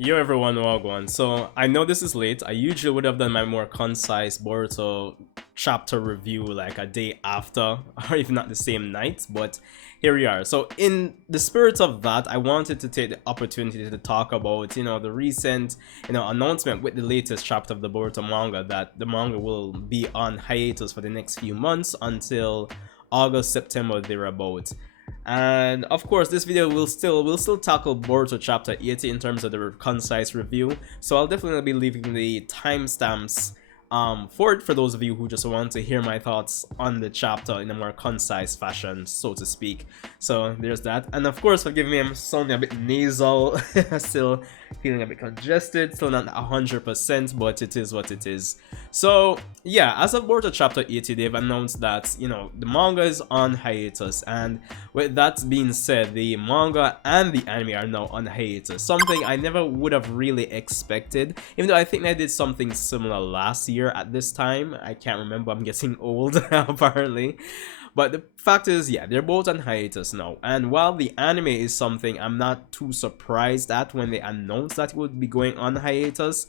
Yo everyone, Wagwan. So I know this is late. I usually would have done my more concise Boruto chapter review like a day after, or if not the same night, but here we are. So in the spirit of that, I wanted to take the opportunity to talk about, the recent, announcement with the latest chapter of the Boruto manga that the manga will be on hiatus for the next few months until August, September, thereabout. And of course, this video will still tackle Boruto Chapter 80 in terms of the concise review. So I'll definitely be leaving the timestamps for those of you who just want to hear my thoughts on the chapter in a more concise fashion, so to speak. So there's that. And of course, forgive me, I'm sounding a bit nasal, still feeling a bit congested, still not 100%, but it is what it is. So yeah, as of Boruto Chapter 80, they've announced that, the manga is on hiatus, and with that being said, the manga and the anime are now on hiatus, something I never would have really expected, even though I think I did something similar last year at this time. I can't remember, I'm getting old apparently. But the fact is, yeah, they're both on hiatus now. And while the anime is something I'm not too surprised at when they announced that it would be going on hiatus,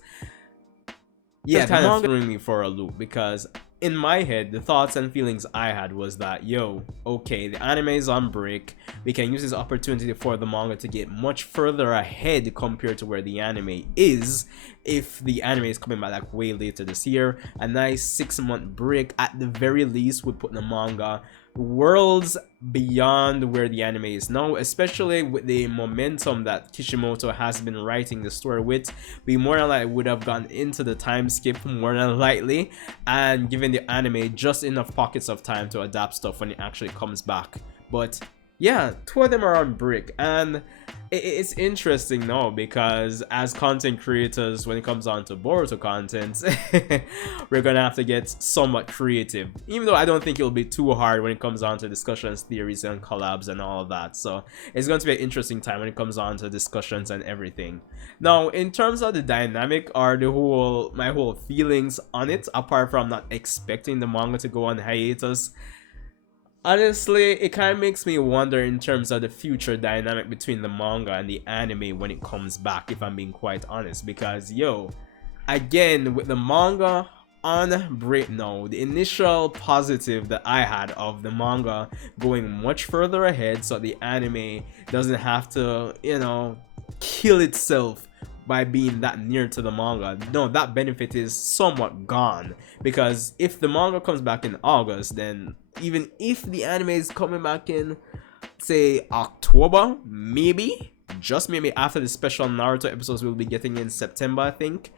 yeah, kind of throwing me for a loop, because in my head, the thoughts and feelings I had was that, yo, okay, the anime is on break. We can use this opportunity for the manga to get much further ahead compared to where the anime is. If the anime is coming back like way later this year, a nice 6-month break at the very least would put the manga worlds beyond where the anime is now, especially with the momentum that Kishimoto has been writing the story with. We more than likely would have gone into the time skip more than likely, and given the anime just enough pockets of time to adapt stuff when it actually comes back. But yeah, two of them are on break, and it's interesting now because as content creators, when it comes on to Boruto content, we're gonna have to get somewhat creative, even though I don't think it'll be too hard when it comes on to discussions, theories, and collabs and all of that. So it's going to be an interesting time when it comes on to discussions and everything. Now, in terms of the dynamic or my whole feelings on it, apart from not expecting the manga to go on hiatus, honestly, it kind of makes me wonder in terms of the future dynamic between the manga and the anime when it comes back, if I'm being quite honest. Because, yo, again, with the manga on break now, the initial positive that I had of the manga going much further ahead so the anime doesn't have to, kill itself by being that near to the manga. No, that benefit is somewhat gone, because if the manga comes back in August, then even if the anime is coming back in, say, October, maybe, just maybe after the special Naruto episodes we'll be getting in September, I think,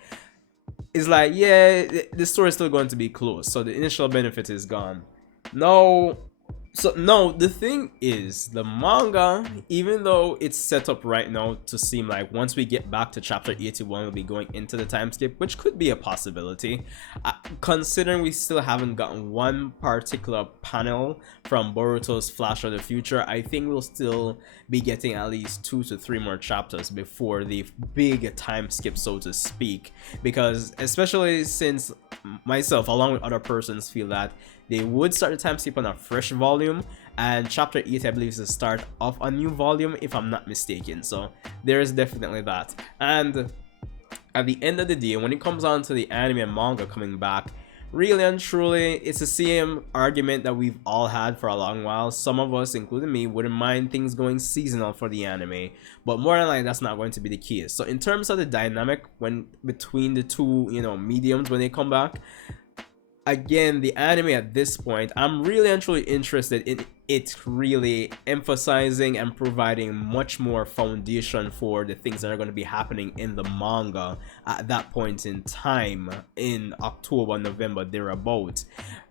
it's like, yeah, the story is still going to be close, so the initial benefit is gone. No, the thing is, the manga, even though it's set up right now to seem like once we get back to chapter 81 we'll be going into the time skip, which could be a possibility, considering we still haven't gotten one particular panel from Boruto's Flash of the Future. I think we'll still be getting at least 2 to 3 more chapters before the big time skip, so to speak, because especially since myself along with other persons feel that they would start the time skip on a fresh volume, and chapter 8 I believe is the start of a new volume if I'm not mistaken. So there is definitely that. And at the end of the day, when it comes on to the anime and manga coming back, really and truly, it's the same argument that we've all had for a long while. Some of us, including me, wouldn't mind things going seasonal for the anime, but more than likely that's not going to be the case. So in terms of the dynamic between the two, mediums when they come back, again, the anime at this point, I'm really and truly interested in it really emphasizing and providing much more foundation for the things that are going to be happening in the manga at that point in time in October, November, thereabout,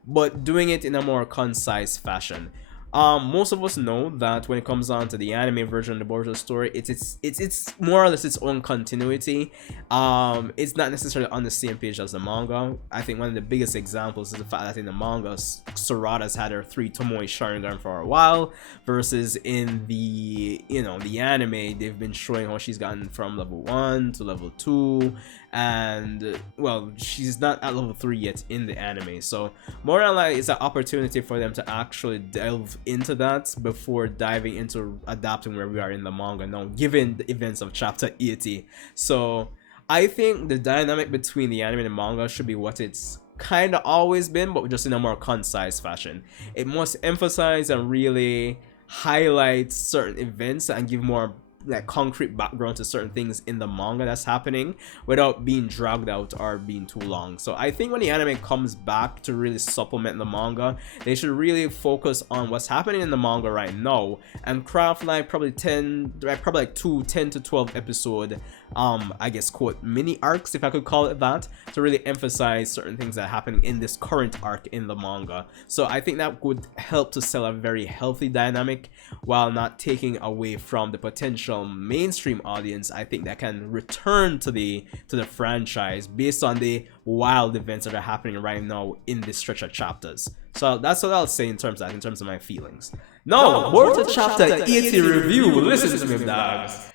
but doing it in a more concise fashion. Most of us know that when it comes on to the anime version of the Boruto story, it's more or less its own continuity. It's not necessarily on the same page as the manga. I think one of the biggest examples is the fact that in the manga, Sarada's had her 3 Tomoe Sharingan for a while, versus in the the anime they've been showing how she's gotten from level 1 to level 2, and well, she's not at level 3 yet in the anime. So more than likely, it's an opportunity for them to actually delve into that before diving into adapting where we are in the manga now, given the events of chapter 80. So I think the dynamic between the anime and the manga should be what it's kind of always been, but just in a more concise fashion. It must emphasize and really highlight certain events and give more like concrete background to certain things in the manga that's happening without being dragged out or being too long. So I think when the anime comes back to really supplement the manga, they should really focus on what's happening in the manga right now and craft like probably 10 to 12 episode I guess quote mini arcs, if I could call it that, to really emphasize certain things that are happening in this current arc in the manga. So I think that would help to sell a very healthy dynamic while not taking away from the potential mainstream audience. I think that can return to the franchise based on the wild events that are happening right now in this stretch of chapters. So that's what I'll say in terms of my feelings. No, Boruto Chapter 80 review. Listen to me, dogs.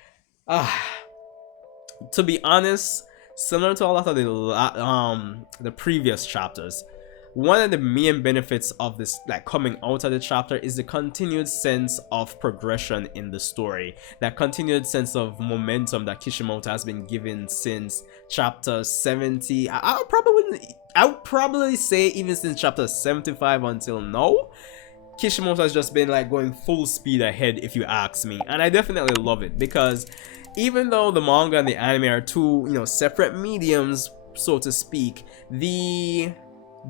To be honest, similar to a lot of the previous chapters, one of the main benefits of this like coming out of the chapter is the continued sense of progression in the story, that continued sense of momentum that Kishimoto has been given since chapter 70. I would probably say even since chapter 75 until now. Kishimoto has just been like going full speed ahead, if you ask me, and I definitely love it, because even though the manga and the anime are two, separate mediums, so to speak, the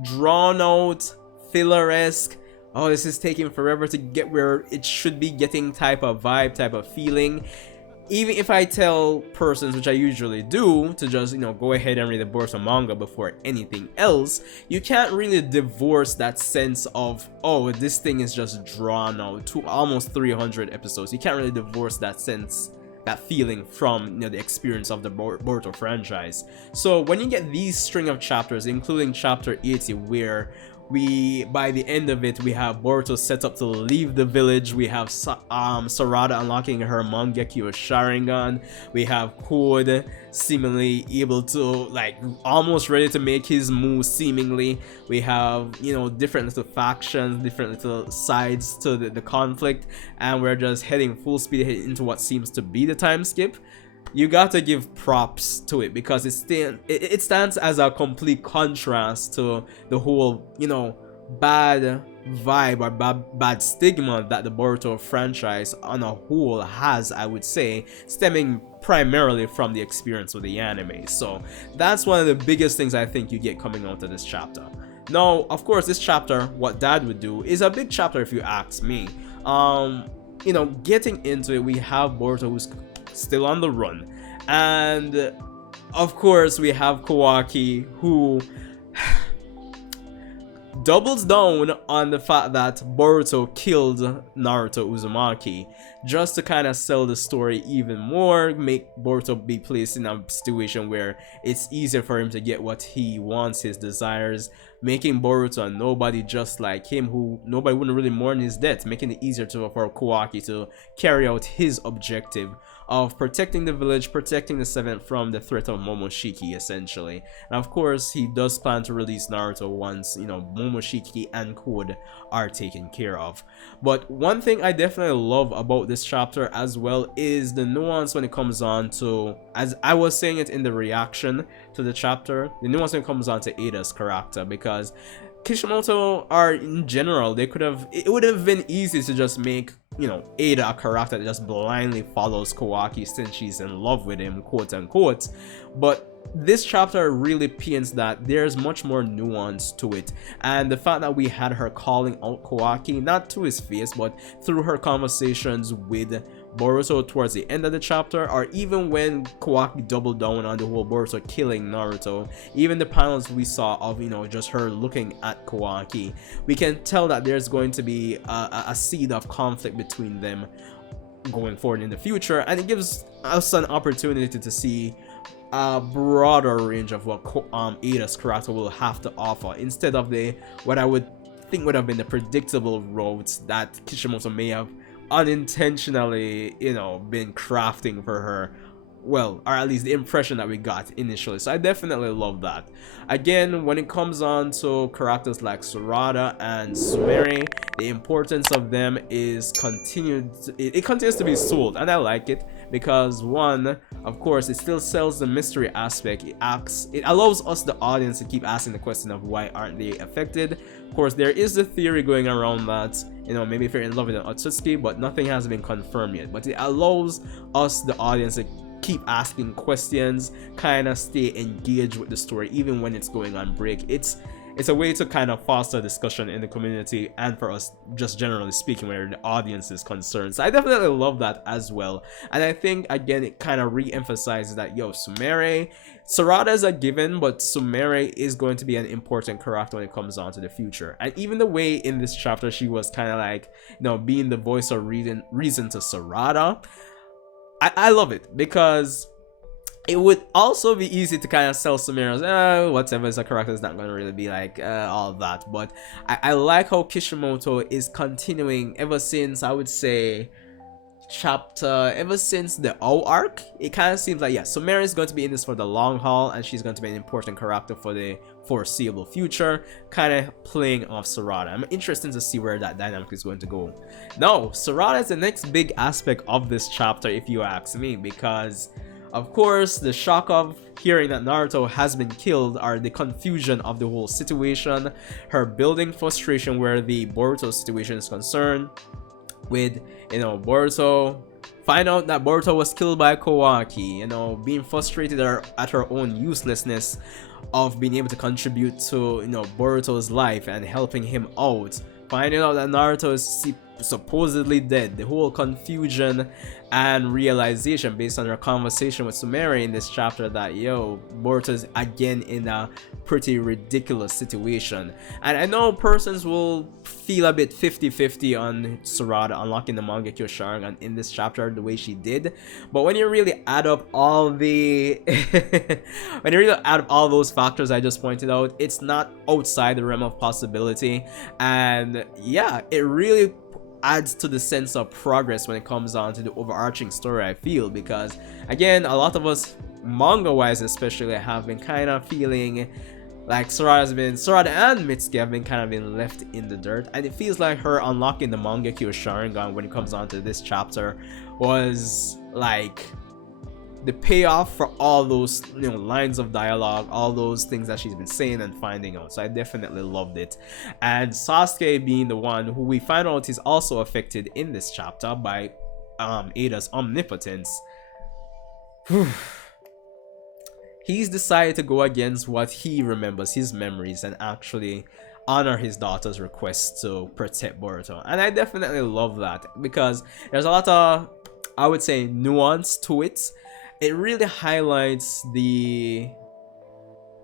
drawn out, filler-esque, oh, this is taking forever to get where it should be getting type of vibe, type of feeling. Even if I tell persons, which I usually do, to just, go ahead and read the Boruto manga before anything else, you can't really divorce that sense of, oh, this thing is just drawn out to almost 300 episodes. You can't really divorce that sense, that feeling from the experience of the Boruto franchise. So when you get these string of chapters, including chapter 80, where by the end of it, we have Boruto set up to leave the village. We have Sarada unlocking her Mangekyo Sharingan. We have Code seemingly able to, like, almost ready to make his move seemingly. We have, different little factions, different little sides to the conflict, and we're just heading full speed ahead into what seems to be the time skip. You gotta give props to it, because it stands as a complete contrast to the whole, bad vibe or bad stigma that the Boruto franchise on a whole has, I would say, stemming primarily from the experience with the anime. So that's one of the biggest things I think you get coming out of this chapter. Now, of course, this chapter, what Dad would do, is a big chapter if you ask me. Getting into it, we have Boruto who's still on the run, and of course we have Kawaki, who doubles down on the fact that Boruto killed Naruto Uzumaki, just to kind of sell the story even more, make Boruto be placed in a situation where it's easier for him to get what he wants, his desires, making Boruto a nobody just like him, who nobody wouldn't really mourn his death, making it easier for Kawaki to carry out his objective of protecting the village, protecting the Seventh from the threat of Momoshiki, essentially. And of course, he does plan to release Naruto once, Momoshiki and Code are taken care of. But one thing I definitely love about this chapter as well is the nuance when it comes on to, as I was saying it in the reaction to the chapter, the nuance when it comes on to Ada's character, because Kishimoto, or in general, it would have been easy to just make, Ada a character that just blindly follows Kawaki since she's in love with him, quote unquote. But this chapter really paints that there's much more nuance to it, and the fact that we had her calling out Kawaki, not to his face, but through her conversations with Boruto towards the end of the chapter, or even when Kawaki doubled down on the whole Boruto killing Naruto, even the panels we saw of, just her looking at Kawaki, we can tell that there's going to be a seed of conflict between them going forward in the future, and it gives us an opportunity to see a broader range of what Ada's character will have to offer, instead of what I would think would have been the predictable roads that Kishimoto may have unintentionally, been crafting for her well, or at least the impression that we got initially. So I definitely love that. Again, when it comes on to characters like Sarada and Sumire, the importance of them is continued. It continues to be sold, and I like it because, one, of course, it still sells the mystery aspect. It allows us, the audience, to keep asking the question of why aren't they affected. Of course, there is the theory going around that, you know, maybe if you're in love with an Otsutsuki, but nothing has been confirmed yet. But it allows us, the audience, to keep asking questions, kind of stay engaged with the story even when it's going on break. It's a way to kind of foster discussion in the community, and for us, just generally speaking, where the audience is concerned. So I definitely love that as well. And I think, again, it kind of re-emphasizes that, yo, Sarada is a given, but Sumire is going to be an important character when it comes on to the future. And even the way in this chapter she was kind of like, you know, being the voice of reason to Sarada, I love it, because it would also be easy to kind of sell Sumire as, whatever, is a character is not going to really be like all that. But I like how Kishimoto is continuing ever since, I would say, ever since the O arc. It kind of seems like, yeah, Sumire is going to be in this for the long haul, and she's going to be an important character for the foreseeable future, kind of playing off Sarada. I'm interested to see where that dynamic is going to go. Now, Sarada is the next big aspect of this chapter, if you ask me, because of course the shock of hearing that Naruto has been killed, or the confusion of the whole situation, her building frustration where the Boruto situation is concerned, with, you know, Boruto find out that Boruto was killed by Kawaki, you know, being frustrated at her own uselessness of being able to contribute to, you know, Boruto's life and helping him out, finding out that Naruto is supposedly dead, the whole confusion and realization based on her conversation with Sumire in this chapter that, yo, Boruto is again in a pretty ridiculous situation. And I know persons will feel a bit 50-50 on Sarada unlocking the Mangekyo Sharingan in this chapter the way she did, but when you really add up all the when you really add up all those factors I just pointed out, it's not outside the realm of possibility. And yeah, it really adds to the sense of progress when it comes on to the overarching story, I feel, because again, a lot of us, manga wise especially, have been kind of feeling like Sarada and Mitsuki have been kind of been left in the dirt, and it feels like her unlocking the Mangekyo Sharingan when it comes on to this chapter was like the payoff for all those, you know, lines of dialogue, all those things that she's been saying and finding out. So I definitely loved it. And Sasuke being the one who we find out is also affected in this chapter by Ada's omnipotence. He's decided to go against what he remembers, his memories, and actually honor his daughter's request to protect Boruto. And I definitely love that, because there's a lot of, I would say, nuance to it. It really highlights the...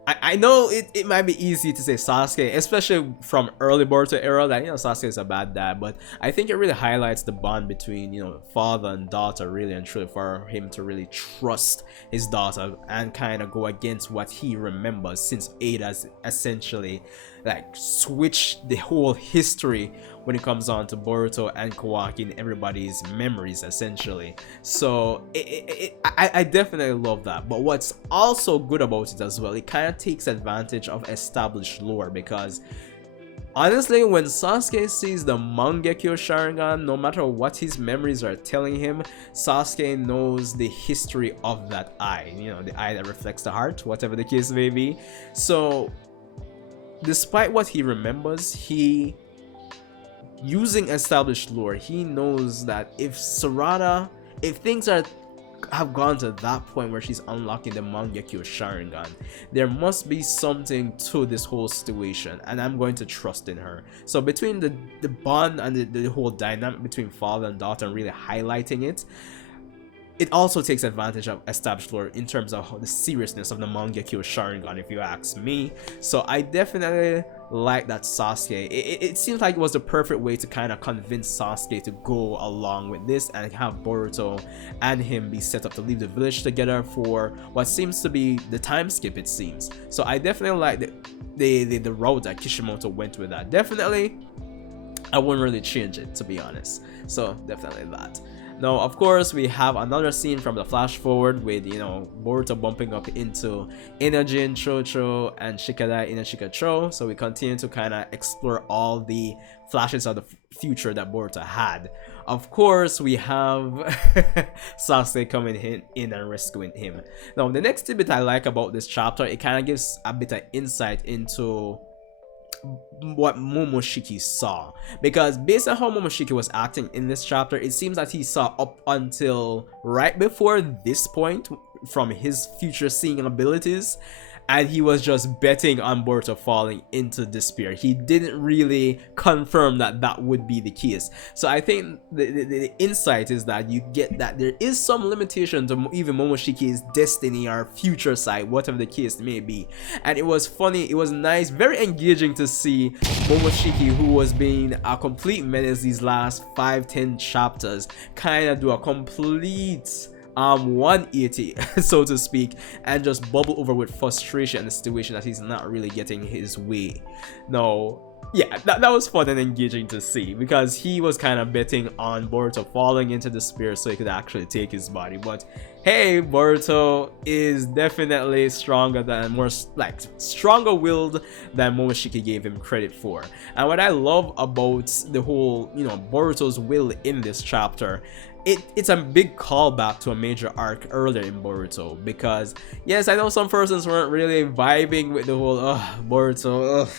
I know it might be easy to say Sasuke, especially from early Boruto era, that, you know, Sasuke is a bad dad, but I think it really highlights the bond between, you know, father and daughter, really and truly, for him to really trust his daughter and kind of go against what he remembers, since Ada's essentially like switched the whole history when it comes on to Boruto and Kawaki and everybody's memories, essentially. So I definitely love that. But what's also good about it as well, it kind of takes advantage of established lore, because honestly, when Sasuke sees the Mangekyo Sharingan, no matter what his memories are telling him, Sasuke knows the history of that eye, you know, the eye that reflects the heart, whatever the case may be. So despite what he remembers, he, using established lore, he knows that if things have gone to that point where she's unlocking the Mangekyo Sharingan, there must be something to this whole situation, and I'm going to trust in her. So between the bond and the whole dynamic between father and daughter, and really highlighting it, it also takes advantage of established lore in terms of the seriousness of the Mangekyo Sharingan, if you ask me. So I definitely like that Sasuke. It seems like it was the perfect way to kind of convince Sasuke to go along with this and have Boruto and him be set up to leave the village together for what seems to be the time skip, it seems. So I definitely like the road that Kishimoto went with that. Definitely, I wouldn't really change it, to be honest. So definitely that. Now, of course, we have another scene from the flash forward with, you know, Boruto bumping up into Inajin, Chocho, and Shikadai Inashikacho. So we continue to kind of explore all the flashes of the future that Boruto had. Of course, we have Sasuke coming in and rescuing him. Now, the next tidbit I like about this chapter, it kind of gives a bit of insight into what Momoshiki saw, because based on how Momoshiki was acting in this chapter, it seems that he saw up until right before this point from his future seeing abilities, and he was just betting on Boruto falling into despair. He didn't really confirm that that would be the case. So I think the insight is that you get that there is some limitation to even Momoshiki's destiny or future side, whatever the case may be. And it was funny, it was nice, very engaging to see Momoshiki, who was being a complete menace these last 5-10 chapters, kind of do a complete 180 so to speak, and just bubble over with frustration in the situation that he's not really getting his way. No, yeah, that was fun and engaging to see, because he was kind of betting on Boruto falling into despair so he could actually take his body. But hey, Boruto is definitely stronger than, more like stronger willed than Momoshiki gave him credit for. And what I love about the whole, you know, Boruto's will in this chapter, it's a big callback to a major arc earlier in Boruto, because yes, I know some persons weren't really vibing with the whole Boruto,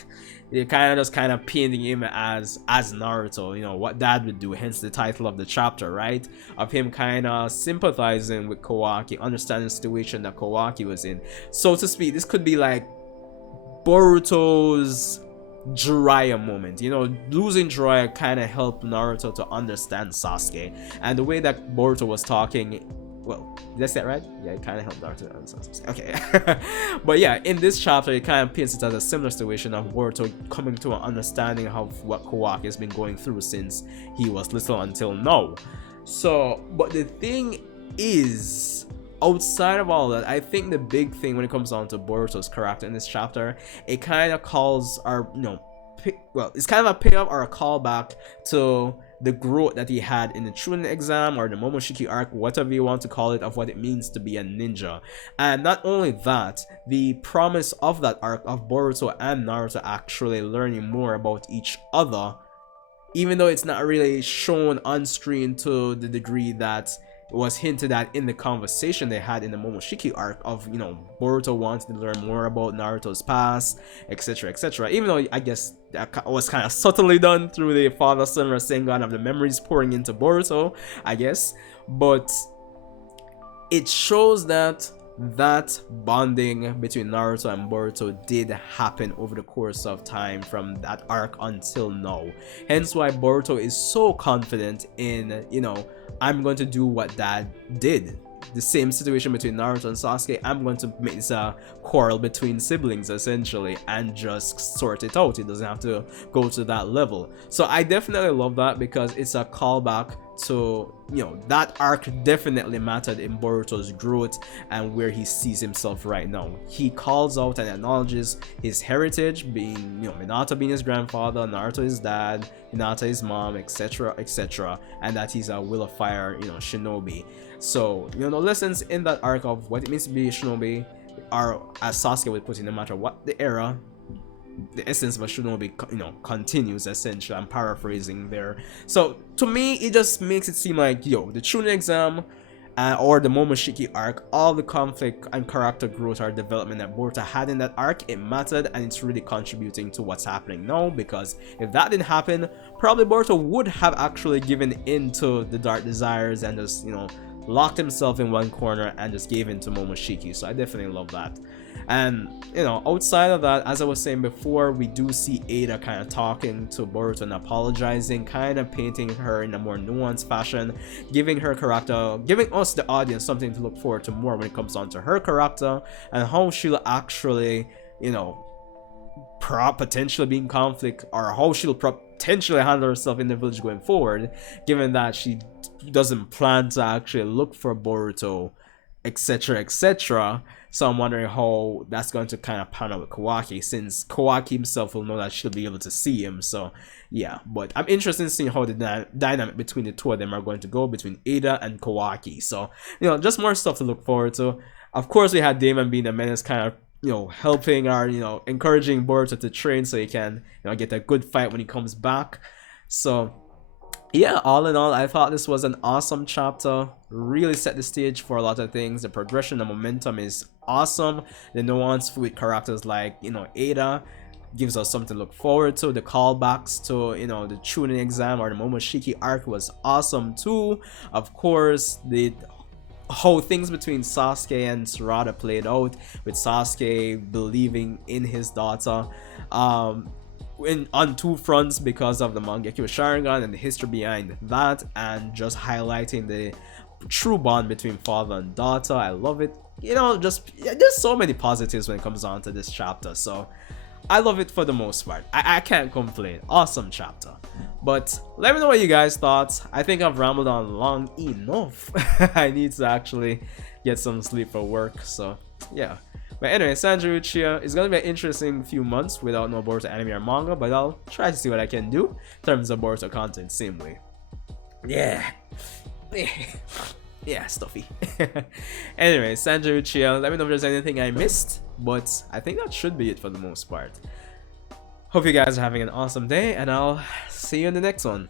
they're kind of painting him as Naruto, you know, what dad would do, hence the title of the chapter, right? Of him kind of sympathizing with Kawaki, understanding the situation that Kawaki was in, so to speak. This could be like Boruto's Jiraiya moment, you know, losing Jiraiya kind of helped Naruto to understand Sasuke, and the way that Boruto was talking, well, did I say that right? Yeah, it kind of helped Naruto to understand Sasuke. Okay. But yeah, in this chapter, it kind of paints it as a similar situation of Boruto coming to an understanding of what Kawaki has been going through since he was little until now. So, but the thing is, outside of all that, I think the big thing when it comes down to Boruto's character in this chapter, it kind of calls, or you know, well, it's kind of a payoff or a callback to the growth that he had in the Chunin exam or the Momoshiki arc, whatever you want to call it, of what it means to be a ninja. And not only that, the promise of that arc of Boruto and Naruto actually learning more about each other, even though it's not really shown on screen to the degree that was hinted at in the conversation they had in the Momoshiki arc of, you know, Boruto wanted to learn more about Naruto's past, etc, etc, even though I guess that was kind of subtly done through the father-son Rasengan of the memories pouring into Boruto, I guess. But it shows that that bonding between Naruto and Boruto did happen over the course of time from that arc until now, hence why Boruto is so confident in, you know, I'm going to do what dad did. The same situation between Naruto and Sasuke, I'm going to make this a quarrel between siblings essentially and just sort it out. It doesn't have to go to that level. So I definitely love that, because it's a callback to, you know, that arc definitely mattered in Boruto's growth and where he sees himself right now. He calls out and acknowledges his heritage, being, you know, Minato being his grandfather, Naruto his dad, Hinata his mom, etc, etc, and that he's a will of fire, you know, shinobi. So, you know, the lessons in that arc of what it means to be a shinobi are, as Sasuke would put it, no matter what the era, the essence of a shinobi, you know, continues essentially. I'm paraphrasing there. So to me, it just makes it seem like, yo, the Chunin exam or the Momoshiki arc, all the conflict and character growth or development that Boruto had in that arc, it mattered, and it's really contributing to what's happening now. Because if that didn't happen, probably Boruto would have actually given into the dark desires and just, you know, locked himself in one corner and just gave in to Momoshiki. So I definitely love that. And, you know, outside of that, as I was saying before, we do see Ada kind of talking to Boruto and apologizing, kind of painting her in a more nuanced fashion, giving her character, giving us the audience something to look forward to more when it comes down to her character and how she'll actually, you know, potentially be in conflict, or how she'll potentially handle herself in the village going forward, given that she doesn't plan to actually look for Boruto, etc, etc. So I'm wondering how that's going to kind of pan out with Kawaki, since Kawaki himself will know that she'll be able to see him. So yeah, but I'm interested in seeing how the dynamic between the two of them are going to go, between Ada and Kawaki. So, just more stuff to look forward to. Of course, we had Damon being a menace, kind of, helping or, encouraging Boruto to train so he can, get a good fight when he comes back. So, yeah, all in all, I thought this was an awesome chapter. Really set the stage for a lot of things. The progression, the momentum is awesome. The nuance with characters like, Ada gives us something to look forward to. The callbacks to, the tuning exam or the Momoshiki arc was awesome too. Of course, the whole things between Sasuke and Sarada played out, with Sasuke believing in his daughter. On two fronts, because of the Mangekyo Sharingan and the history behind that, and just highlighting the true bond between father and daughter. I love it. There's so many positives when it comes on to this chapter, so I love it for the most part. I can't complain. Awesome chapter. But let me know what you guys thought. I think I've rambled on long enough. I need to actually get some sleep for work, so yeah. But anyway, Sarada Uchiha is going to be an interesting few months without no Boruto anime or manga, but I'll try to see what I can do in terms of Boruto content, same way. Yeah. Yeah, stuffy. Anyway, Sarada Uchiha, let me know if there's anything I missed, but I think that should be it for the most part. Hope you guys are having an awesome day, and I'll see you in the next one.